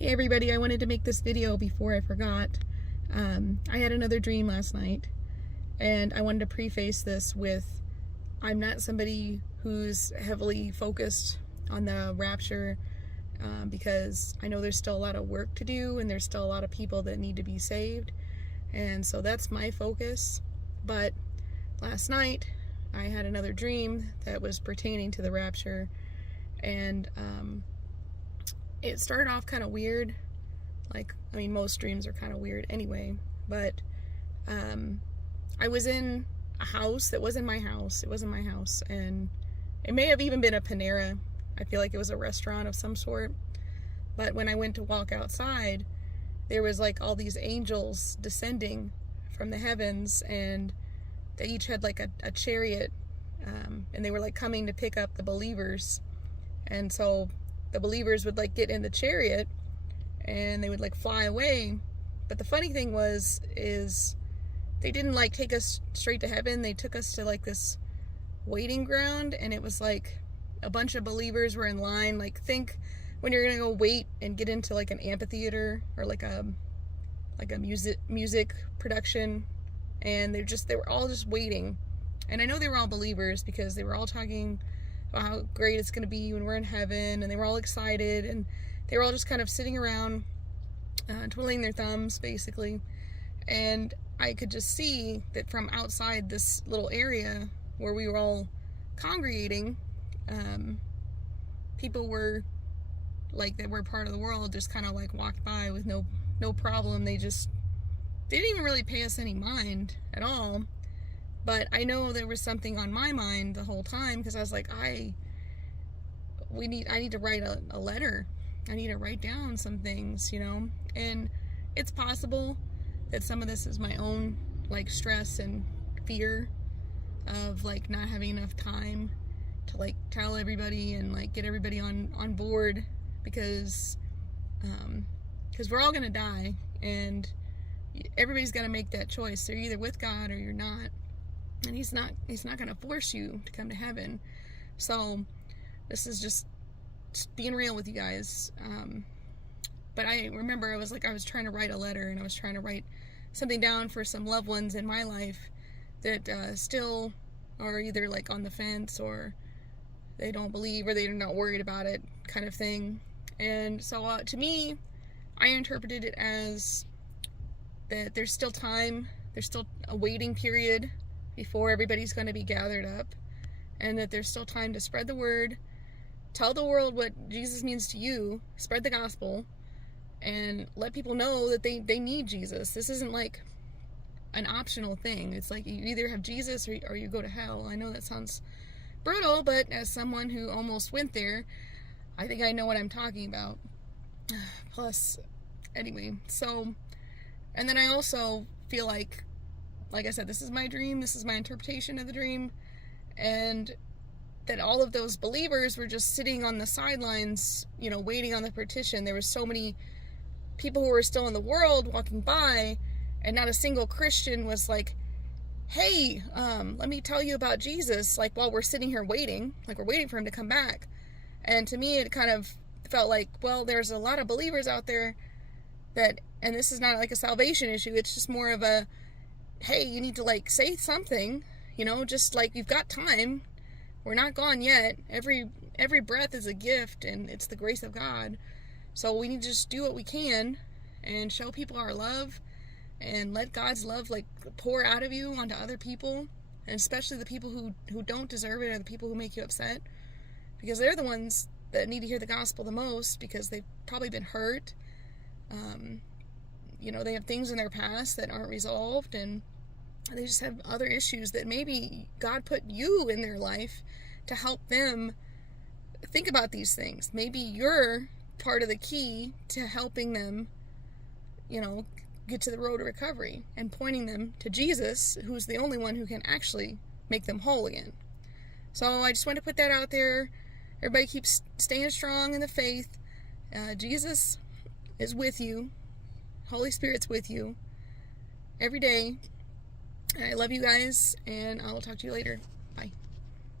Hey everybody, I wanted to make this video before I forgot. I had another dream last night, and I wanted to preface this with, I'm not somebody who's heavily focused on the rapture, because I know there's still a lot of work to do and there's still a lot of people that need to be saved, and so that's my focus. But last night I had another dream that was pertaining to the rapture, and it started off kind of weird. Like, I mean, most dreams are kind of weird anyway, but I was in a house that wasn't my house. It wasn't my house, and it may have even been a Panera. I feel like it was a restaurant of some sort. But when I went to walk outside, there was like all these angels descending from the heavens, and they each had like a chariot, and they were like coming to pick up the believers. And so the believers would like get in the chariot and they would like fly away. But the funny thing is they didn't like take us straight to heaven. They took us to like this waiting ground, and it was like a bunch of believers were in line. Like, think when you're gonna go wait and get into like an amphitheater or like a music production, and they were all just waiting. And I know they were all believers because they were all talking about how great it's going to be when we're in heaven, and they were all excited, and they were all just kind of sitting around twiddling their thumbs basically. And I could just see that from outside this little area where we were all congregating, people were like, that were part of the world, just kind of like walked by with no problem. They didn't even really pay us any mind at all. But I know there was something on my mind the whole time, because I was like, I need to write a letter. I need to write down some things, you know. And it's possible that some of this is my own like stress and fear of like not having enough time to like tell everybody and like get everybody on board, because we're all gonna die, and everybody's got to make that choice. You're either with God or you're not. And he's not going to force you to come to heaven. So this is just being real with you guys. But I remember I was trying to write a letter, and I was trying to write something down for some loved ones in my life that still are either like on the fence, or they don't believe, or they're not worried about it, kind of thing. And so to me, I interpreted it as that there's still time, there's still a waiting period before everybody's going to be gathered up, and that there's still time to spread the word, tell the world what Jesus means to you, spread the gospel, and let people know that they need Jesus. This isn't like an optional thing. It's like you either have Jesus or you go to hell. I know that sounds brutal, but as someone who almost went there, I think I know what I'm talking about. Plus, anyway, so, and then I also feel like I said, this is my dream, this is my interpretation of the dream, and that all of those believers were just sitting on the sidelines, you know, waiting on the petition. There were so many people who were still in the world walking by, and not a single Christian was like, hey, let me tell you about Jesus, like while we're sitting here waiting, like we're waiting for him to come back. And to me, it kind of felt like, well, there's a lot of believers out there that, and this is not like a salvation issue, it's just more of a, hey, you need to like say something, you know, just like, you've got time, we're not gone yet, every breath is a gift, and it's the grace of God. So we need to just do what we can and show people our love, and let God's love like pour out of you onto other people, and especially the people who don't deserve it, or the people who make you upset, because they're the ones that need to hear the gospel the most, because they've probably been hurt. You know, they have things in their past that aren't resolved, and they just have other issues that maybe God put you in their life to help them think about these things. Maybe you're part of the key to helping them, you know, get to the road to recovery, and pointing them to Jesus, who's the only one who can actually make them whole again. So I just want to put that out there. Everybody keeps staying strong in the faith. Jesus is with you. Holy Spirit's with you every day. I love you guys, and I will talk to you later.